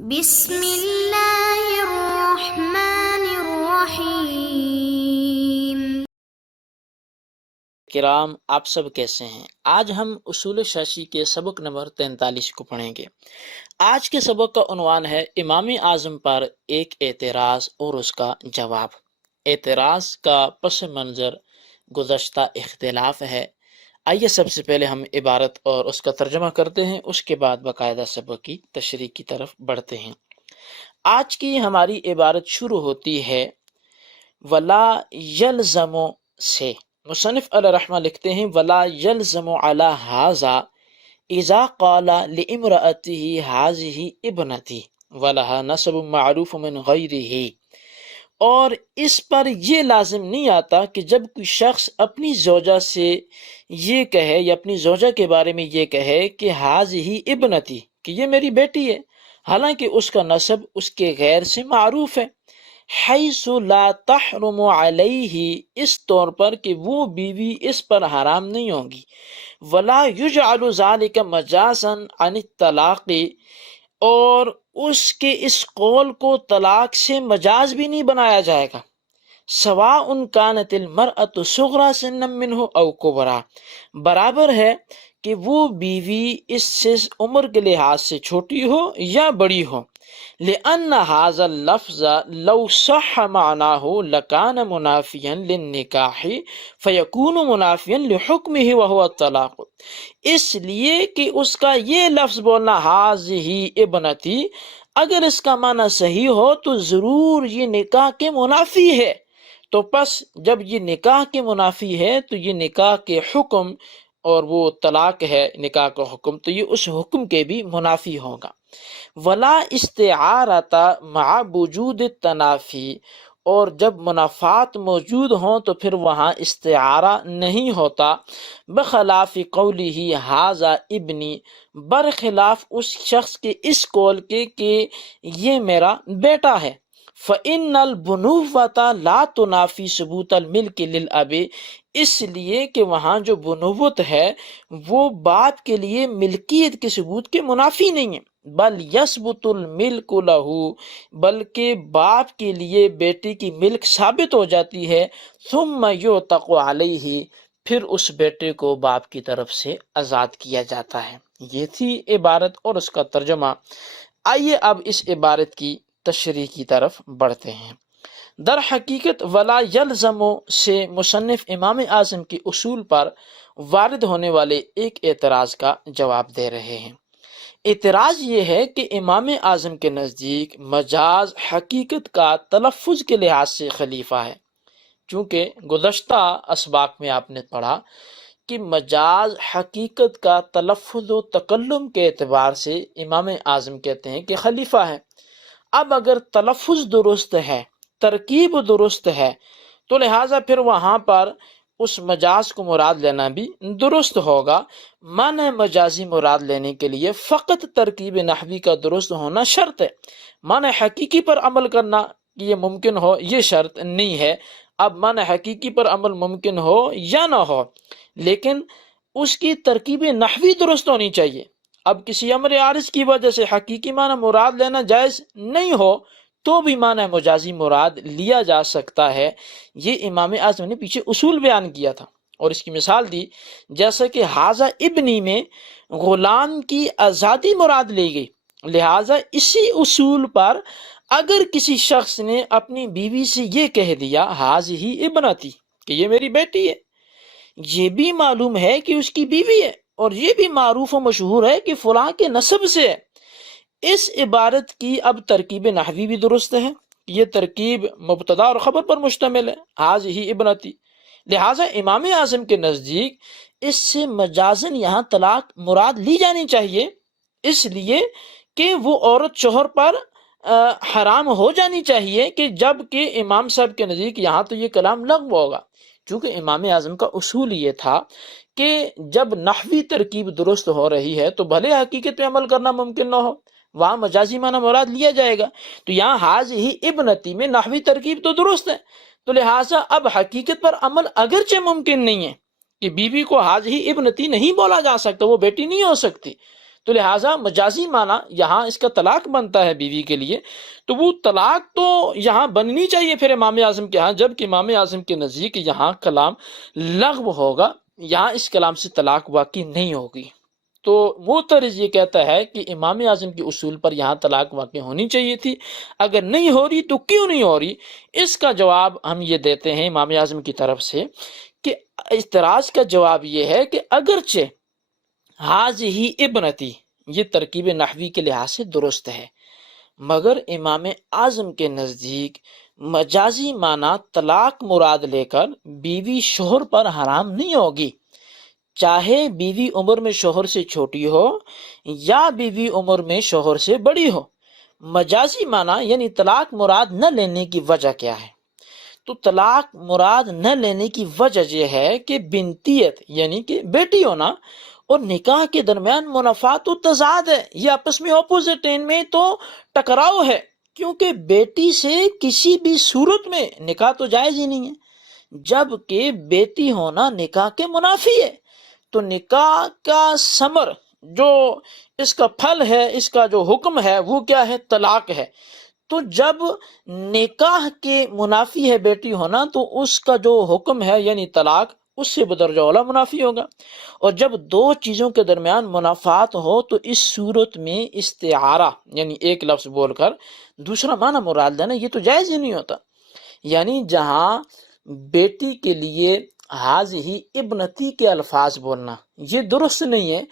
بسم اللہ الرحمن الرحیم۔ کرام، آپ سب کیسے ہیں؟ آج ہم اصول شاشی کے سبق نمبر 43 کو پڑھیں گے۔ آج کے سبق کا عنوان ہے امام اعظم پر ایک اعتراض اور اس کا جواب۔ اعتراض کا پس منظر گزشتہ اختلاف ہے۔ آئیے سب سے پہلے ہم عبارت اور اس کا ترجمہ کرتے ہیں، اس کے بعد باقاعدہ سبق کی تشریح کی طرف بڑھتے ہیں۔ آج کی ہماری عبارت شروع ہوتی ہے ولا یلزم سے۔ مصنف علیہ رحمہ لکھتے ہیں ولا یلزم علی ھذا اذا قال لامرأته هذه ابنتی ولها نسب معروف من غیرہ، اور اس پر یہ لازم نہیں آتا کہ جب کوئی شخص اپنی زوجہ سے یہ کہے یا اپنی زوجہ کے بارے میں یہ کہے کہ هذه ابنتی، کہ یہ میری بیٹی ہے، حالانکہ اس کا نسب اس کے غیر سے معروف ہے۔ حیث لا تحرم علیہ، اس طور پر کہ وہ بیوی اس پر حرام نہیں ہوگی۔ ولا یجعل ذلک مجازا عن الطلاق، اور اس کے اس قول کو طلاق سے مجاز بھی نہیں بنایا جائے گا۔ سواء کانت المرأة صغرى سنا منہ او کبرى، برابر ہے کہ وہ بیوی اس سے عمر کے لحاظ سے چھوٹی ہو یا بڑی ہو۔ لأن هذا اللفظ لو صح معناه لكان منافيا للنکاح فيكون منافيا لحكمه وهو الطلاق، اس لیے کہ اس کا یہ لفظ بولنا هذه ابنتی، اگر اس کا معنی صحیح ہو تو ضرور یہ نکاح کے منافی ہے، تو پس جب یہ نکاح کے منافی ہے تو یہ نکاح کے حکم اور وہ طلاق ہے نکاح کا حکم، تو یہ اس حکم کے بھی منافی ہوگا۔ ولا استعارۃ مع وجود التنافی، اور جب منافات موجود ہوں تو پھر وہاں استعارہ نہیں ہوتا۔ بخلاف قولہ ھذا ابنی، برخلاف اس شخص کے اس قول کے کہ یہ میرا بیٹا ہے۔ فإن البنوۃ لا تنافی ثبوت الملک للأب، اس لیے کہ وہاں جو بنوت ہے وہ باپ کے لیے ملکیت کے ثبوت کے منافی نہیں ہے۔ بل یثبت الملک لہ، بلکہ باپ کے لیے بیٹی کی ملک ثابت ہو جاتی ہے۔ ثم یعتق علیہ، پھر اس بیٹے کو باپ کی طرف سے آزاد کیا جاتا ہے۔ یہ تھی عبارت اور اس کا ترجمہ۔ آئیے اب اس عبارت کی تشریح کی طرف بڑھتے ہیں۔ در حقیقت ولا یلزم سے مصنف امام اعظم کے اصول پر وارد ہونے والے ایک اعتراض کا جواب دے رہے ہیں۔ اعتراض یہ ہے کہ امام اعظم کے نزدیک مجاز حقیقت کا تلفظ کے لحاظ سے خلیفہ ہے، چونکہ گزشتہ اسباق میں آپ نے پڑھا کہ مجاز حقیقت کا تلفظ و تکلم کے اعتبار سے امام اعظم کہتے ہیں کہ خلیفہ ہے۔ اب اگر تلفظ درست ہے، ترکیب درست ہے، تو لہٰذا پھر وہاں پر اس مجاز کو مراد لینا بھی درست ہوگا۔ معنی مجازی مراد لینے کے لیے فقط ترکیب نحوی کا درست ہونا شرط ہے، معنی حقیقی پر عمل کرنا یہ ممکن ہو یہ شرط نہیں ہے۔ اب معنی حقیقی پر عمل ممکن ہو یا نہ ہو، لیکن اس کی ترکیب نحوی درست ہونی چاہیے۔ اب کسی امر عارض کی وجہ سے حقیقی معنی مراد لینا جائز نہیں ہو تو بھی معنی مجازی مراد لیا جا سکتا ہے۔ یہ امام اعظم نے پیچھے اصول بیان کیا تھا اور اس کی مثال دی، جیسا کہ ھذا ابنی میں غلام کی آزادی مراد لی گئی۔ لہٰذا اسی اصول پر اگر کسی شخص نے اپنی بیوی سے یہ کہہ دیا ھذہ ابنتی، کہ یہ میری بیٹی ہے، یہ بھی معلوم ہے کہ اس کی بیوی ہے، اور یہ بھی معروف و مشہور ہے کہ فلاں کے نسب سے ہے۔ اس عبارت کی اب ترکیب نحوی بھی درست ہے، یہ ترکیب مبتدا اور خبر پر مشتمل ہے، ھذہ ابنتی۔ لہٰذا امام اعظم کے نزدیک اس سے مجازن یہاں طلاق مراد لی جانی چاہیے، اس لیے کہ وہ عورت شوہر پر حرام ہو جانی چاہیے، کہ جب کہ امام صاحب کے نزدیک یہاں تو یہ کلام لغو ہوگا، چونکہ امام اعظم کا اصول یہ تھا کہ جب نحوی ترکیب درست ہو رہی ہے تو بھلے حقیقت پہ عمل کرنا ممکن نہ ہو، وہاں مجازی معنی مراد لیا جائے گا۔ تو یہاں ھذہ ابنتی میں نحوی ترکیب تو درست ہے، تو لہٰذا اب حقیقت پر عمل اگرچہ ممکن نہیں ہے کہ بیوی کو ھذہ ابنتی نہیں بولا جا سکتا، وہ بیٹی نہیں ہو سکتی، تو لہٰذا مجازی معنی یہاں اس کا طلاق بنتا ہے بیوی کے لیے، تو وہ طلاق تو یہاں بننی چاہیے پھر امام اعظم کے ہاں، جبکہ امام اعظم کے نزدیک یہاں کلام لغو ہوگا، یہاں اس کلام سے طلاق واقع نہیں ہوگی۔ تو معترض یہ کہتا ہے کہ امام اعظم کے اصول پر یہاں طلاق واقع ہونی چاہیے تھی، اگر نہیں ہو رہی تو کیوں نہیں ہو رہی؟ اس کا جواب ہم یہ دیتے ہیں امام اعظم کی طرف سے کہ اعتراض کا جواب یہ ہے کہ اگرچہ ہی ابنتی یہ ترکیب نحوی کے لحاظ سے درست ہے، مگر امام اعظم کے نزدیک مجازی معنی طلاق مراد لے کر بیوی شوہر پر حرام نہیں ہوگی، چاہے بیوی عمر میں شوہر سے چھوٹی ہو یا بیوی عمر میں شوہر سے بڑی ہو۔ مجازی معنی یعنی طلاق مراد نہ لینے کی وجہ کیا ہے؟ تو طلاق مراد نہ لینے کی وجہ یہ ہے کہ بنتیت یعنی کہ بیٹی ہونا اور نکاح کے درمیان منافات و تضاد ہے، یہ آپس میں اپوزٹ ہے، ان میں تو ٹکراؤ ہے، کیونکہ بیٹی سے کسی بھی صورت میں نکاح تو جائز ہی نہیں ہے، جبکہ بیٹی ہونا نکاح کے منافی ہے۔ تو نکاح کا ثمر جو اس کا پھل ہے، اس کا جو حکم ہے وہ کیا ہے؟ طلاق ہے۔ تو جب نکاح کے منافی ہے بیٹی ہونا تو اس کا جو حکم ہے یعنی طلاق اس سے بدرجہ اولا منافی ہوگا، اور جب دو چیزوں کے درمیان منافات ہو تو اس صورت میں استعارہ یعنی ایک لفظ بول کر دوسرا معنی مراد لینا یہ تو جائز ہی نہیں ہوتا۔ یعنی جہاں بیٹی کے لیے ہی ابنتی کے الفاظ بولنا یہ درست نہیں ہے،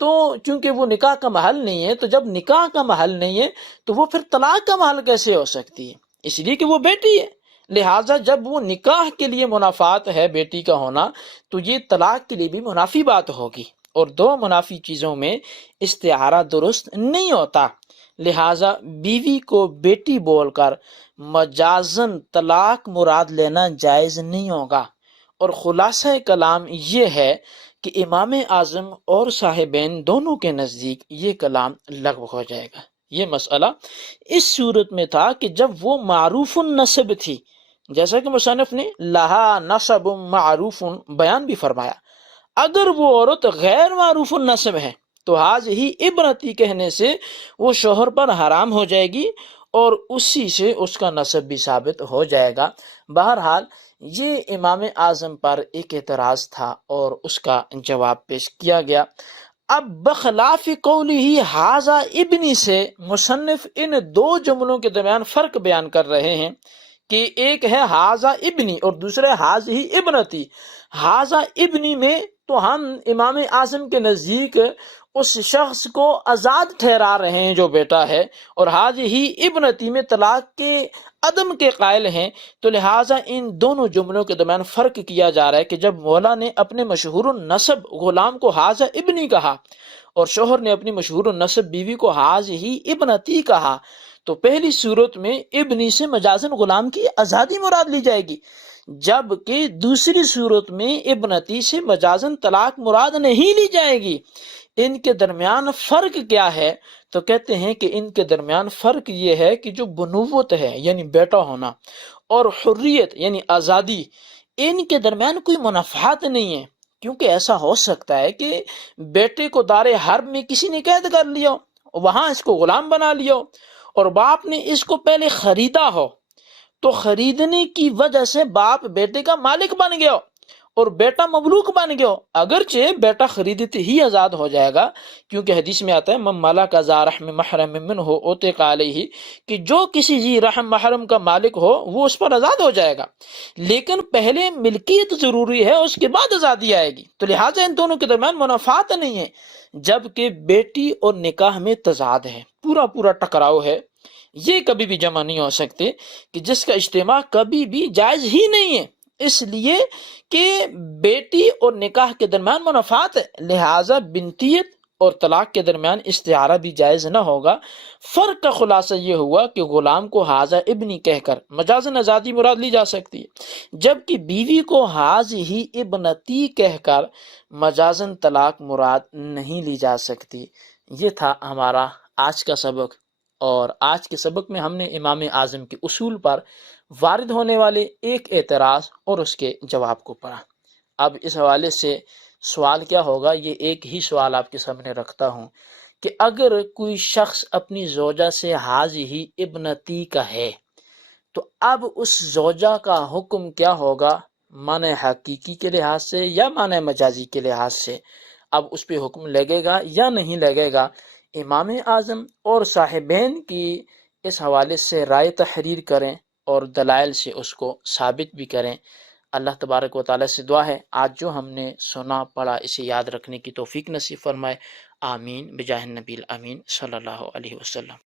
تو چونکہ وہ نکاح کا محل نہیں ہے، تو جب نکاح کا محل نہیں ہے تو وہ پھر طلاق کا محل کیسے ہو سکتی ہے؟ اس لیے کہ وہ بیٹی ہے، لہٰذا جب وہ نکاح کے لیے منافات ہے بیٹی کا ہونا تو یہ طلاق کے لیے بھی منافی بات ہوگی، اور دو منافی چیزوں میں استعارہ درست نہیں ہوتا، لہٰذا بیوی کو بیٹی بول کر مجازن طلاق مراد لینا جائز نہیں ہوگا۔ اور خلاصہ کلام یہ ہے کہ امام اعظم اور صاحبین دونوں کے نزدیک یہ کلام لغو ہو جائے گا۔ یہ مسئلہ اس صورت میں تھا کہ جب وہ معروف النسب تھی، جیسا کہ مصنف نے لہا نسب معروف بیان بھی فرمایا، اگر وہ عورت غیر معروف النسب ہے تو ہی ابنتی کہنے سے وہ شوہر پر حرام ہو جائے گی اور اسی سے اس کا نسب بھی ثابت ہو جائے گا۔ بہرحال یہ امام اعظم پر ایک اعتراض تھا اور اس کا جواب پیش کیا گیا۔ اب بخلاف قولی ھذا ابنی سے مصنف ان دو جملوں کے درمیان فرق بیان کر رہے ہیں کہ ایک ہے ھذا ابنی اور دوسرا ھذہ ابنتی۔ ھذا ابنی میں تو ہم امام اعظم کے نزدیک اس شخص کو آزاد ٹھہرا رہے ہیں جو بیٹا ہے، اور ھذہ ابنتی میں طلاق کے عدم کے قائل ہیں، تو لہٰذا ان دونوں جملوں کے درمیان فرق کیا جا رہا ہے کہ جب مولا نے اپنے مشہور النسب غلام کو ھذا ابنی کہا اور شوہر نے اپنی مشہور النسب بیوی کو ھذہ ابنتی کہا، تو پہلی صورت میں ابنی سے مجازن غلام کی آزادی مراد لی جائے گی، جبکہ دوسری صورت میں ابنتی سے مجازن طلاق مراد نہیں لی جائے گی۔ ان کے درمیان فرق کیا ہے؟ تو کہتے ہیں کہ ان کے درمیان فرق یہ ہے کہ جو بنوت ہے یعنی بیٹا ہونا اور حریت یعنی آزادی، ان کے درمیان کوئی منافات نہیں ہے، کیونکہ ایسا ہو سکتا ہے کہ بیٹے کو دار حرب میں کسی نے قید کر لیا ہو، وہاں اس کو غلام بنا لیا ہو، اور باپ نے اس کو پہلے خریدا ہو، تو خریدنے کی وجہ سے باپ بیٹے کا مالک بن گیا ہو اور بیٹا مملوک بن گیا ہو، اگرچہ بیٹا خریدتے ہی آزاد ہو جائے گا، کیونکہ حدیث میں آتا ہے من ملک ذا رحم محرم منہ اعتق علیہ، کہ جو کسی ذی رحم محرم کا مالک ہو وہ اس پر آزاد ہو جائے گا، لیکن پہلے ملکیت ضروری ہے اس کے بعد آزادی آئے گی، تو لہٰذا ان دونوں کے درمیان منافات نہیں ہے، جبکہ بیٹی اور نکاح میں تضاد ہے، پورا ٹکراؤ ہے، یہ کبھی بھی جمع نہیں ہو سکتے، کہ جس کا اجتماع کبھی بھی جائز ہی نہیں ہے، اس لیے کہ بیٹی اور نکاح کے درمیان منافات ہے، لہٰذا بنتیت اور طلاق کے درمیان استعارہ بھی جائز نہ ہوگا۔ فرق کا خلاصہ یہ ہوا کہ غلام کو ھذا ابنی کہہ کر مجازن آزادی مراد لی جا سکتی ہے، جبکہ بیوی کو ھذہ ابنتی کہہ کر مجازن طلاق مراد نہیں لی جا سکتی۔ یہ تھا ہمارا آج کا سبق، اور آج کے سبق میں ہم نے امام اعظم کے اصول پر وارد ہونے والے ایک اعتراض اور اس کے جواب کو پڑھا۔ اب اس حوالے سے سوال کیا ہوگا، یہ ایک ہی سوال آپ کے سامنے رکھتا ہوں کہ اگر کوئی شخص اپنی زوجہ سے حاضی ابنتی کا ہے تو اب اس زوجہ کا حکم کیا ہوگا، معنی حقیقی کے لحاظ سے یا معنی مجازی کے لحاظ سے، اب اس پہ حکم لگے گا یا نہیں لگے گا؟ امام اعظم اور صاحبین کی اس حوالے سے رائے تحریر کریں اور دلائل سے اس کو ثابت بھی کریں۔ اللہ تبارک و تعالیٰ سے دعا ہے آج جو ہم نے سنا پڑھا اسے یاد رکھنے کی توفیق نصیب فرمائے۔ آمین بجاہ النبی الامین صلی اللہ علیہ وسلم۔